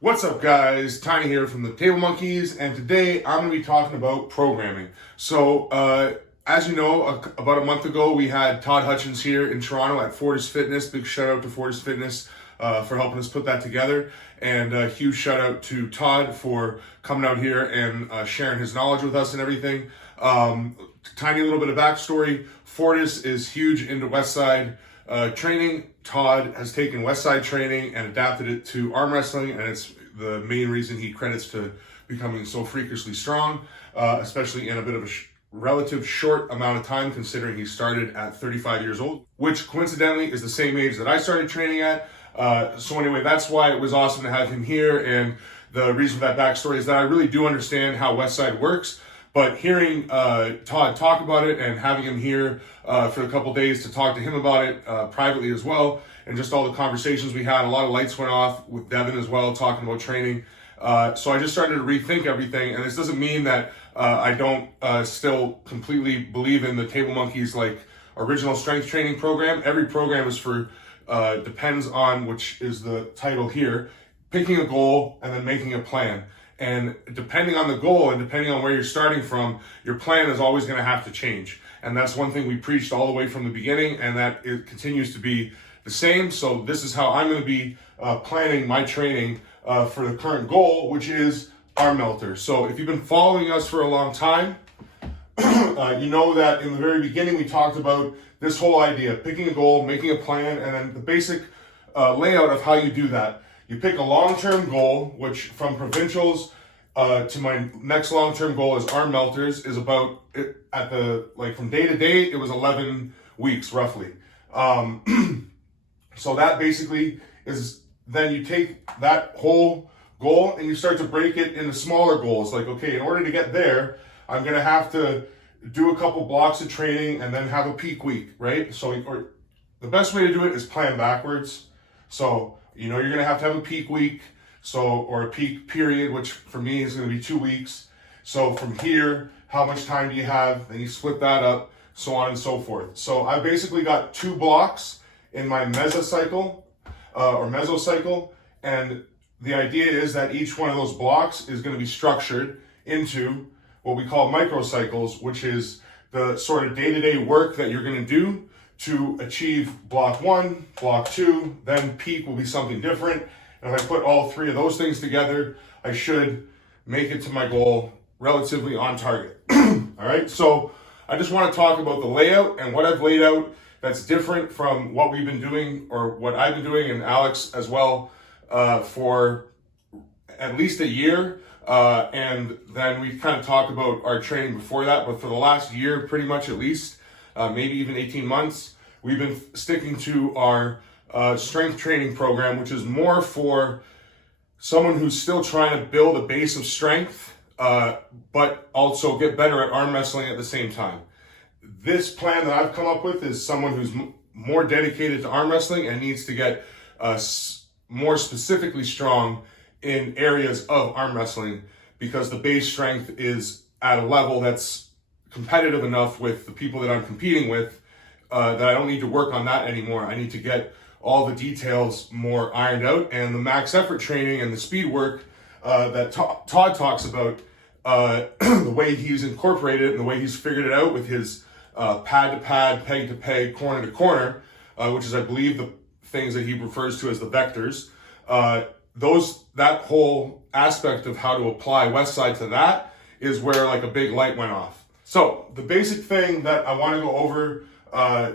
What's up, guys? Tiny here from the Table Monkeys, and today I'm going to be talking about programming. So, as you know, about a month ago we had Todd Hutchins here in Toronto at Fortis Fitness. Big shout out to Fortis Fitness for helping us put that together, and a huge shout out to Todd for coming out here and sharing his knowledge with us and everything. Tiny little bit of backstory: Fortis is huge into Westside training. Todd has taken Westside training and adapted it to arm wrestling, and it's the main reason he credits to becoming so freakishly strong, especially in a bit of a relative short amount of time, considering he started at 35 years old, which coincidentally is the same age that I started training at. So anyway, that's why it was awesome to have him here, and the reason for that backstory is that I really do understand how Westside works. But hearing Todd talk about it and having him here for a couple days to talk to him about it privately as well, and just all the conversations we had, a lot of lights went off with Devin as well, talking about training. So I just started to rethink everything, and this doesn't mean that I don't still completely believe in the Table Monkeys like original strength training program. Every program is for, depends on, which is the title here, picking a goal and then making a plan. And depending on the goal and depending on where you're starting from, your plan is always going to have to change. And that's one thing we preached all the way from the beginning, and that it continues to be the same. So this is how I'm going to be planning my training for the current goal, which is arm melter. So if you've been following us for a long time, you know that in the very beginning we talked about this whole idea: picking a goal, making a plan, and then the basic layout of how you do that. You pick a long-term goal, which from provincials to my next long-term goal is arm melters, is about at the, like, from day to day, it was 11 weeks roughly. So that basically is, then you take that whole goal and you start to break it into smaller goals. Like, okay, in order to get there, I'm going to have to do a couple blocks of training and then have a peak week, right? So, or the best way to do it is plan backwards. So, you know, you're going to have a peak week, or a peak period, which for me is going to be 2 weeks. So from here, how much time do you have? Then you split that up, so on and so forth. So I basically got 2 blocks in my mesocycle, and the idea is that each one of those blocks is going to be structured into what we call microcycles, which is the sort of day-to-day work that you're going to do to achieve block 1, block 2, then peak will be something different. And if I put all 3 of those things together, I should make it to my goal relatively on target. All right, so I just want to talk about the layout and what I've laid out that's different from what we've been doing, or what I've been doing, and Alex as well, for at least a year. And then we kind of talked about our training before that, but for the last year, pretty much at least, maybe even 18 months, we've been sticking to our strength training program, which is more for someone who's still trying to build a base of strength, but also get better at arm wrestling at the same time. This plan that I've come up with is someone who's more dedicated to arm wrestling and needs to get more specifically strong in areas of arm wrestling, because the base strength is at a level that's competitive enough with the people that I'm competing with, that I don't need to work on that anymore. I need to get all the details more ironed out, and the max effort training and the speed work that Todd talks about, the way he's incorporated it and the way he's figured it out with his pad to pad, peg to peg, corner to corner, which is, I believe, the things that he refers to as the vectors. That whole aspect of how to apply Westside to that is where, like, a big light went off. So the basic thing that I want to go over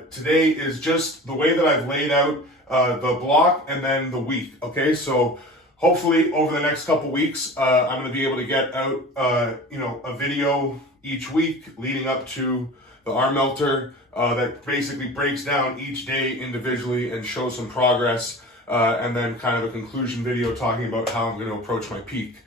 today is just the way that I've laid out the block and then the week. Okay, so hopefully over the next couple weeks, I'm going to be able to get out a video each week leading up to the arm melter that basically breaks down each day individually and shows some progress, and then kind of a conclusion video talking about how I'm going to approach my peak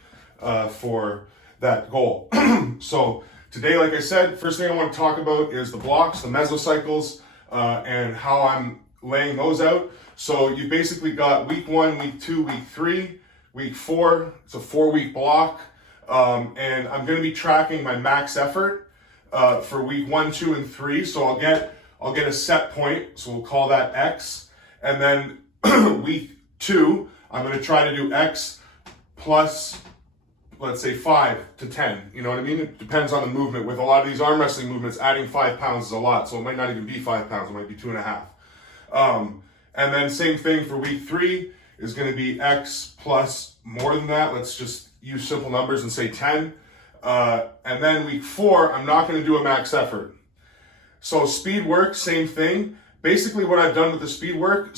for that goal. So today, like I said, first thing I want to talk about is the blocks, the mesocycles, and how I'm laying those out. So you basically got week 1, week 2, week 3, week 4. It's a 4-week block, and I'm going to be tracking my max effort for week 1, 2, and 3. So I'll get a set point. So we'll call that X, and then week 2, I'm going to try to do X plus, let's say 5 to 10. You know what I mean? It depends on the movement. With a lot of these arm wrestling movements, adding 5 pounds is a lot. So it might not even be 5 pounds. It might be 2.5. And then same thing for week 3 is going to be X plus more than that. Let's just use simple numbers and say 10. And then week 4, I'm not going to do a max effort. So speed work, same thing. Basically what I've done with the speed work,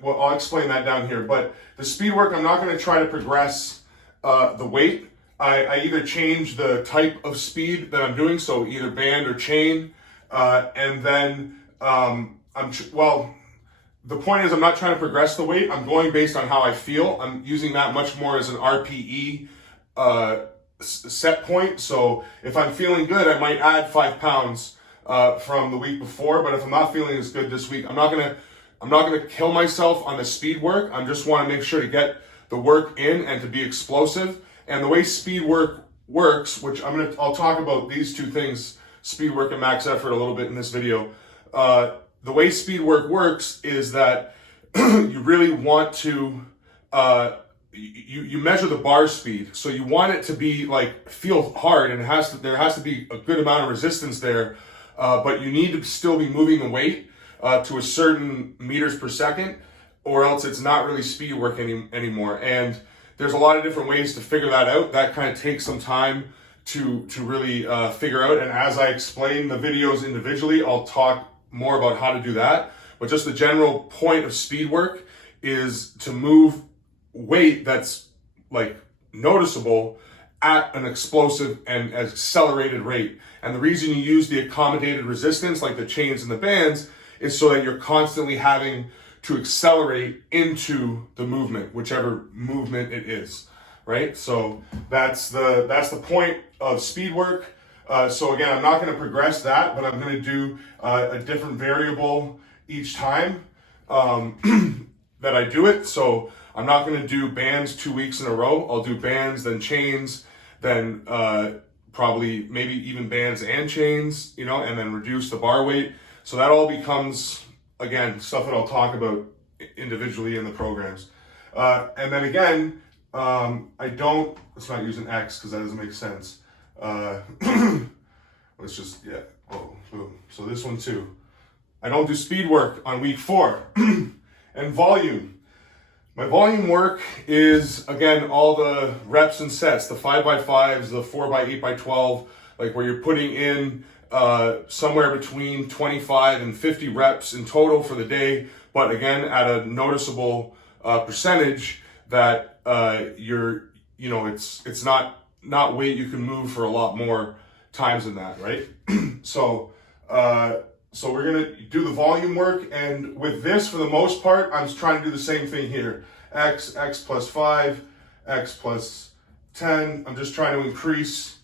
well, I'll explain that down here, but the speed work, I'm not going to try to progress the weight. I either change the type of speed that I'm doing, so either band or chain, and then the point is I'm not trying to progress the weight. I'm going based on how I feel. I'm using that much more as an RPE set point. So if I'm feeling good, I might add 5 pounds from the week before. But if I'm not feeling as good this week, I'm not gonna kill myself on the speed work. I just want to make sure to get the work in and to be explosive. And the way speed work works, which I'll talk about these two things, speed work and max effort, a little bit in this video. The way speed work works is that you really want to, you measure the bar speed. So you want it to be like, feel hard, and there has to be a good amount of resistance there, but you need to still be moving the weight to a certain meters per second, or else it's not really speed work anymore. And there's a lot of different ways to figure that out. That kind of takes some time to really figure out. And as I explain the videos individually, I'll talk more about how to do that. But just the general point of speed work is to move weight that's like noticeable at an explosive and accelerated rate. And the reason you use the accommodated resistance, like the chains and the bands, is so that you're constantly having to accelerate into the movement, whichever movement it is, right? So that's the point of speed work. So again, I'm not going to progress that, but I'm going to do a different variable each time that I do it. So I'm not going to do bands 2 weeks in a row. I'll do bands, then chains, then probably maybe even bands and chains, you know, and then reduce the bar weight. So that all becomes, again, stuff that I'll talk about individually in the programs. And then again, let's not use an X because that doesn't make sense. Let's just, boom. So this one too. I don't do speed work on week 4. And volume. My volume work is, again, all the reps and sets, the 5x5s, the 4x8x12, like where you're putting in somewhere between 25 and 50 reps in total for the day, but again, at a noticeable percentage that it's not weight you can move for a lot more times than that, right? So we're gonna do the volume work, and with this, for the most part, I'm just trying to do the same thing here. X plus 5, X plus 10. I'm just trying to increase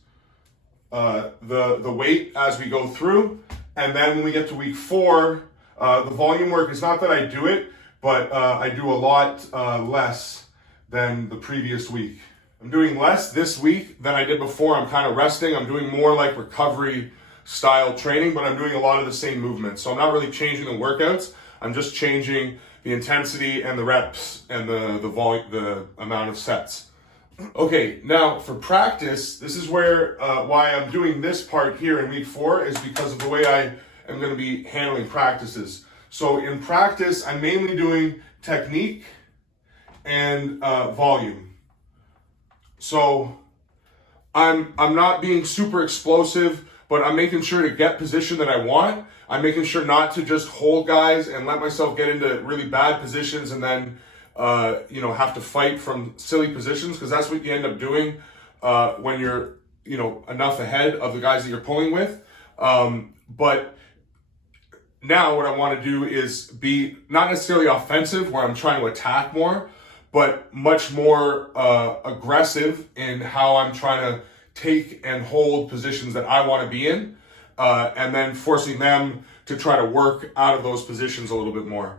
the weight as we go through. And then when we get to week 4, the volume work is not that I do it, but I do a lot less than the previous week. I'm doing less this week than I did before. I'm kind of resting. I'm doing more like recovery style training, but I'm doing a lot of the same movements. So I'm not really changing the workouts. I'm just changing the intensity and the reps and the volume, the amount of sets. Okay, now for practice, this is where why I'm doing this part here in week 4 is because of the way I am going to be handling practices. So in practice, I'm mainly doing technique and volume. So I'm not being super explosive, but I'm making sure to get position that I want. I'm making sure not to just hold guys and let myself get into really bad positions and then have to fight from silly positions, because that's what you end up doing when you're enough ahead of the guys that you're pulling with. But now what I want to do is be not necessarily offensive where I'm trying to attack more, but much more aggressive in how I'm trying to take and hold positions that I want to be in, and then forcing them to try to work out of those positions a little bit more.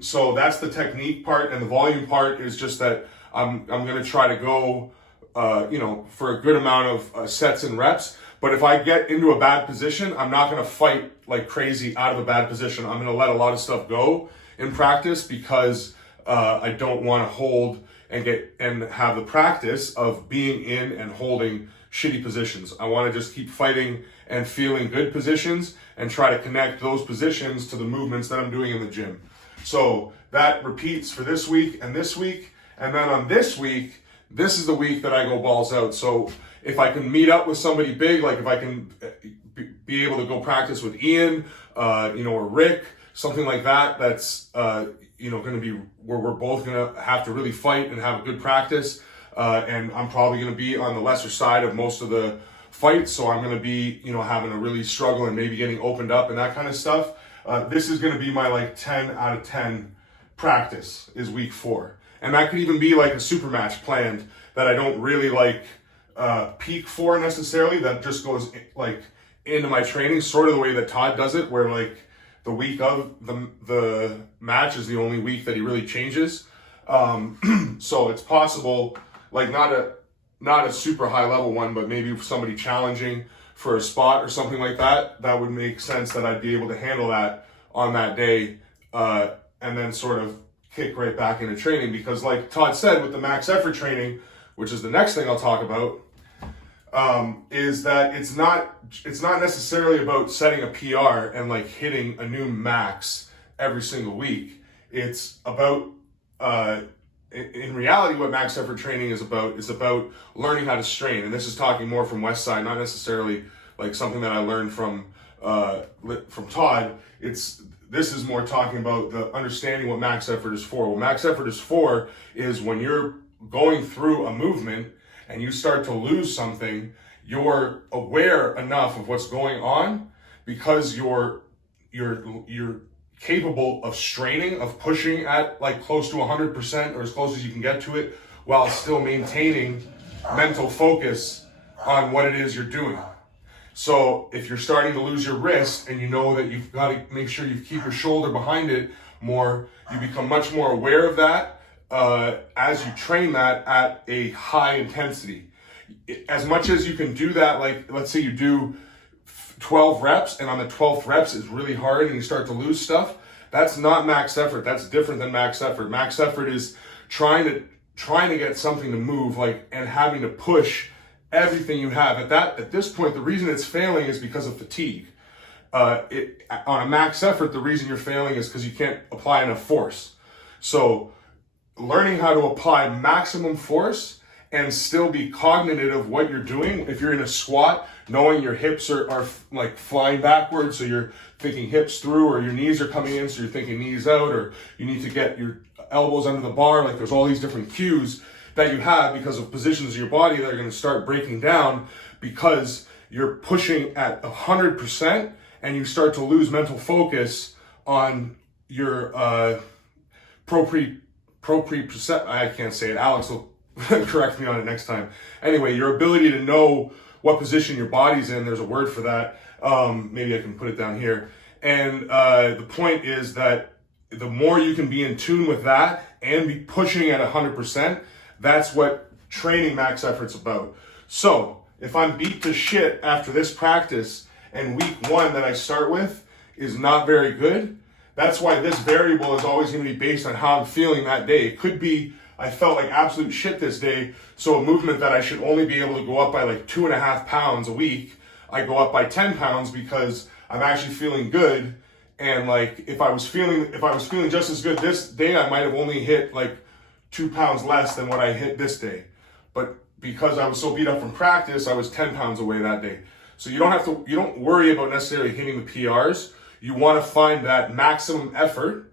So that's the technique part, and the volume part is just that I'm going to try to go, for a good amount of sets and reps. But if I get into a bad position, I'm not going to fight like crazy out of a bad position. I'm going to let a lot of stuff go in practice because I don't want to hold and have the practice of being in and holding shitty positions. I want to just keep fighting and feeling good positions and try to connect those positions to the movements that I'm doing in the gym. So that repeats for this week and this week. And then on this week, this is the week that I go balls out. So if I can meet up with somebody big, like if I can be able to go practice with Ian, or Rick, something like that, that's, going to be where we're both going to have to really fight and have a good practice. And I'm probably going to be on the lesser side of most of the fights. So I'm going to be, having to really struggle and maybe getting opened up and that kind of stuff. This is going to be my like 10 out of 10 practice is week 4. And that could even be like a super match planned that I don't really like peak for necessarily. That just goes like into my training, sort of the way that Todd does it, where like the week of the match is the only week that he really changes. So it's possible, like not a super high level one, but maybe somebody challenging for a spot or something like that, that would make sense that I'd be able to handle that on that day, and then sort of kick right back into training. Because like Todd said, with the max effort training, which is the next thing I'll talk about, is that it's not necessarily about setting a PR and like hitting a new max every single week. It's about, in reality, what max effort training is about learning how to strain. And this is talking more from Westside, not necessarily like something that I learned from Todd. This is more talking about the understanding what max effort is for. What max effort is for is when you're going through a movement and you start to lose something, you're aware enough of what's going on because you're capable of straining, of pushing at like close to 100% or as close as you can get to it, while still maintaining mental focus on what it is you're doing. So if you're starting to lose your wrist and you know that you've got to make sure you keep your shoulder behind it more, you become much more aware of that as you train that at a high intensity. As much as you can do that, like let's say you do 12 reps and on the 12th reps is really hard and you start to lose stuff, that's not max effort. That's different than max effort. Max effort is trying to get something to move, like, and having to push everything you have. At this point, the reason it's failing is because of fatigue. On a max effort, the reason you're failing is because you can't apply enough force. So learning how to apply maximum force and still be cognizant of what you're doing. If you're in a squat, knowing your hips are like flying backwards, so you're thinking hips through, or your knees are coming in, so you're thinking knees out, or you need to get your elbows under the bar. Like there's all these different cues that you have because of positions of your body that are going to start breaking down because you're pushing at 100% and you start to lose mental focus on your proprioception. I can't say it. Alex will correct me on it next time. Anyway, your ability to know what position your body's in, there's a word for that. Maybe I can put it down here. And the point is that the more you can be in tune with that and be pushing at 100%, that's what training max effort's about. So if I'm beat to shit after this practice and week 1 that I start with is not very good, that's why this variable is always going to be based on how I'm feeling that day. It could be I felt like absolute shit this day, so a movement that I should only be able to go up by like 2.5 pounds a week, I go up by 10 pounds because I'm actually feeling good. And like if I was feeling just as good this day, I might have only hit like 2 pounds less than what I hit this day. But because I was so beat up from practice, I was 10 pounds away that day. So you don't worry about necessarily hitting the PRs. You want to find that maximum effort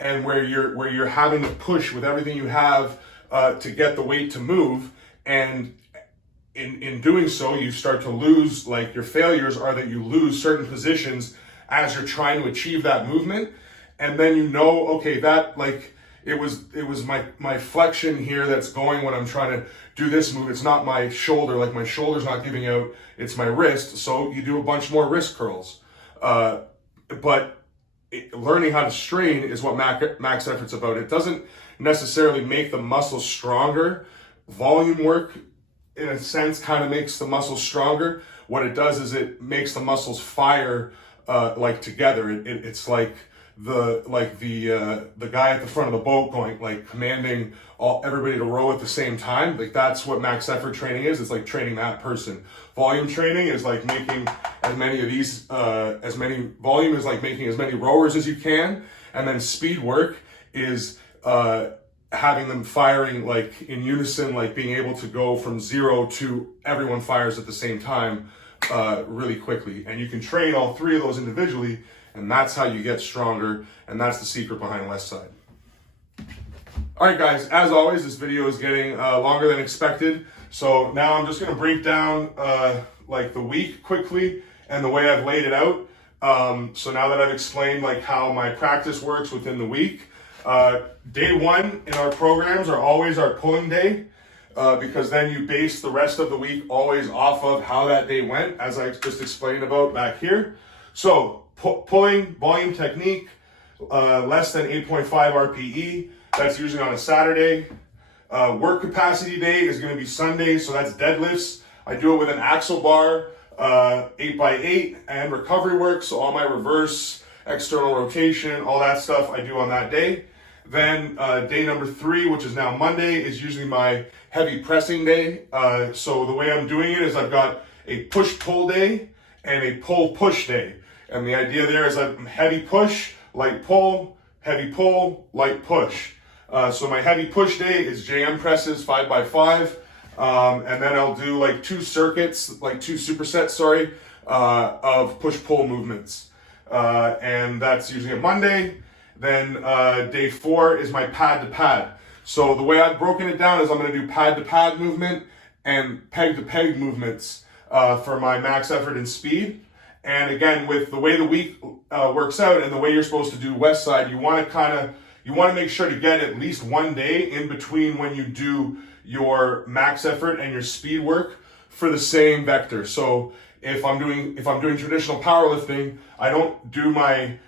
and where you're having to push with everything you have to get the weight to move. And in doing so, you start to lose, like your failures are that you lose certain positions as you're trying to achieve that movement. And then you know, okay, that like, it was my flexion here that's going when I'm trying to do this move. It's not my shoulder, like my shoulder's not giving out, it's my wrist. So you do a bunch more wrist curls. But learning how to strain is what max effort's about. It doesn't necessarily make the muscle stronger. Volume work, in a sense, kind of makes the muscle stronger. What it does is it makes the muscles fire like together. It's like the guy at the front of the boat going, like, commanding everybody to row at the same time. Like, that's what max effort training is. It's like training that person. Volume training is like making as many of these, volume is like making as many rowers as you can. And then speed work is having them firing like in unison, like being able to go from 0 to everyone fires at the same time really quickly. And you can train all three of those individually, and that's how you get stronger, and that's the secret behind Westside. All right, guys, as always, this video is getting longer than expected. So now I'm just gonna break down like the week quickly and the way I've laid it out. So now that I've explained like how my practice works within the week, day one in our programs are always our pulling day, because then you base the rest of the week always off of how that day went, as I just explained about back here. So pulling volume technique, less than 8.5 RPE. That's usually on a Saturday. Work capacity day is going to be Sunday, so that's deadlifts. I do it with an axle bar, 8x8, and recovery work. So all my reverse, external rotation, all that stuff I do on that day. Then day number 3, which is now Monday, is usually my heavy pressing day. So the way I'm doing it is I've got a push-pull day and a pull-push day. And the idea there is I'm heavy push, light pull, heavy pull, light push. So my heavy push day is JM presses 5x5. And then I'll do like 2 circuits, like 2 supersets, sorry, of push-pull movements. And that's usually a Monday. Then day 4 is my pad-to-pad. So the way I've broken it down is I'm going to do pad-to-pad movement and peg-to-peg movements for my max effort and speed. And again, with the way the week works out and the way you're supposed to do Westside, you want to make sure to get at least one day in between when you do your max effort and your speed work for the same vector. So if I'm doing traditional powerlifting, I don't do my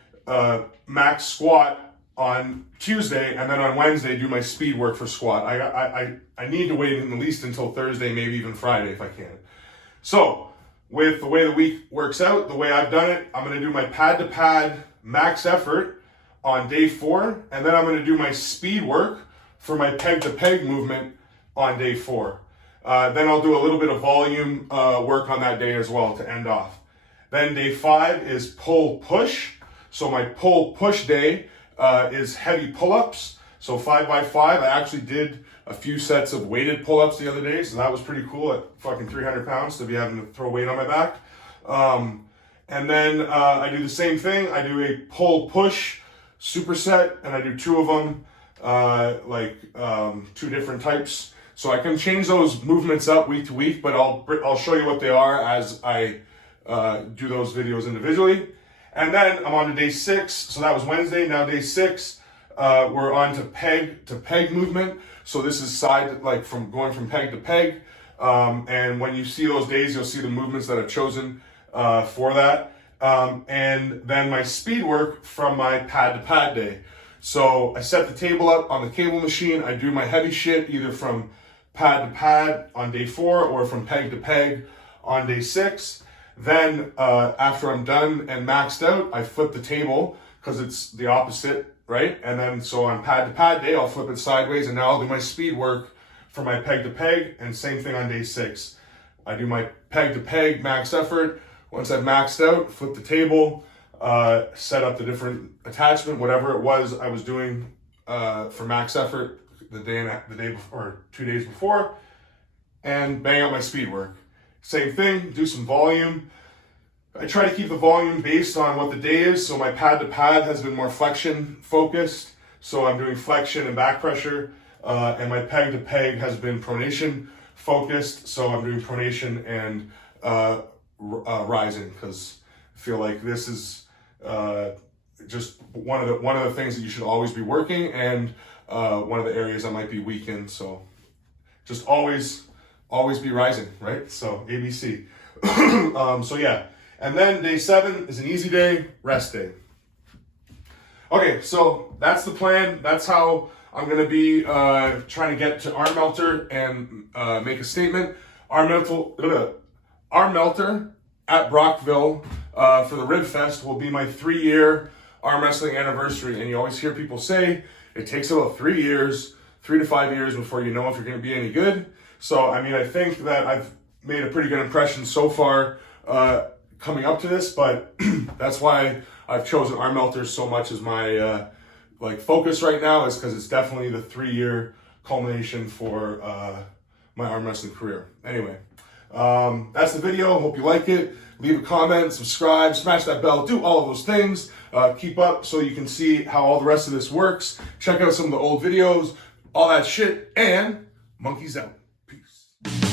max squat on Tuesday and then on Wednesday do my speed work for squat. I need to wait at least until Thursday, maybe even Friday if I can. So with the way the week works out, the way I've done it, I'm going to do my pad-to-pad max effort on day 4, and then I'm going to do my speed work for my peg-to-peg movement on day 4. Then I'll do a little bit of volume work on that day as well to end off. Then day 5 is pull-push. So my pull-push day is heavy pull-ups. So 5x5, I actually did a few sets of weighted pull-ups the other day, so that was pretty cool at fucking 300 pounds to be having to throw weight on my back. And then I do the same thing. I do a pull-push superset, and I do 2 of them, 2 different types. So I can change those movements up week to week, but I'll show you what they are as I do those videos individually. And then I'm on to day 6. So that was Wednesday. Now day 6, we're on to peg movement. So this is side, like from going from peg to peg. And when you see those days, you'll see the movements that I've chosen for that. And then my speed work from my pad to pad day. So I set the table up on the cable machine. I do my heavy shit either from pad to pad on day 4 or from peg to peg on day 6. Then after I'm done and maxed out, I flip the table because it's the opposite, right? And then so on pad to pad day, I'll flip it sideways, and now I'll do my speed work for my peg to peg, and same thing on day 6. I do my peg to peg max effort. Once I've maxed out, flip the table, set up the different attachment, whatever it was I was doing for max effort the day before, or 2 days before, and bang out my speed work. Same thing, do some volume. I try to keep the volume based on what the day is, so my pad to pad has been more flexion focused, so I'm doing flexion and back pressure, and my peg to peg has been pronation focused, so I'm doing pronation and rising, because I feel like this is just one of the things that you should always be working, and one of the areas I might be weak in. So just always be rising, right? So ABC. So yeah, and then day 7 is an easy day, rest day. Okay, so that's the plan. That's how I'm gonna be trying to get to Arm Melter and make a statement. Arm Melter at Brockville for the Rib Fest will be my 3-year arm wrestling anniversary, and you always hear people say it takes about 3 years, 3 to 5 years before you know if you're going to be any good. So, I mean, I think that I've made a pretty good impression so far coming up to this, but that's why I've chosen arm melters so much as my focus right now, is because it's definitely the 3-year culmination for my arm wrestling career. Anyway, that's the video. Hope you like it. Leave a comment, subscribe, smash that bell, do all of those things. Keep up so you can see how all the rest of this works. Check out some of the old videos, all that shit, and monkeys out. Peace.